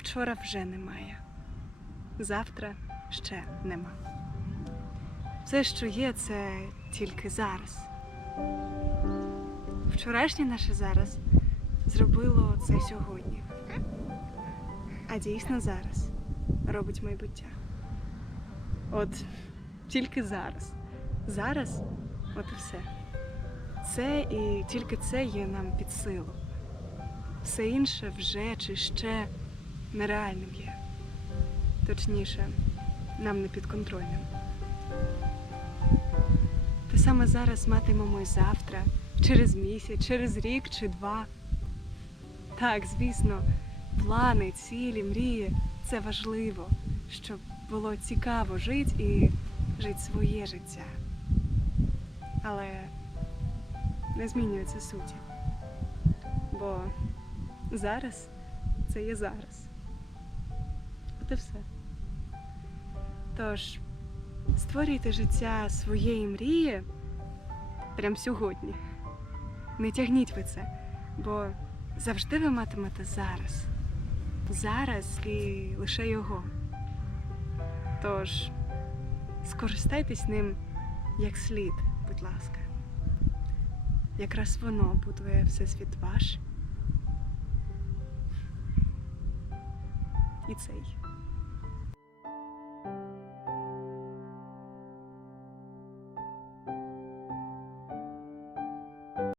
Вчора вже немає. Завтра ще нема. Все, що є, це тільки зараз. Вчорашнє наше зараз зробило це сьогодні. А дійсно зараз робить майбуття. От тільки зараз. Зараз от і все. Це і тільки це є нам під силу. Все інше вже чи ще нереальним є. Точніше, нам не підконтрольним. Те саме зараз матимемо і завтра, через місяць, через рік чи два. Так, звісно, плани, цілі, мрії це важливо, щоб було цікаво жити і жити своє життя. Але не змінюється суті. Бо зараз це є зараз. От все. Тож, створюйте життя своєї мрії прямо сьогодні. Не тягніть ви це, бо завжди ви матимете зараз. Зараз і лише його. Тож, скористайтесь ним як слід, будь ласка. Якраз воно будує всесвіт ваш. І цей.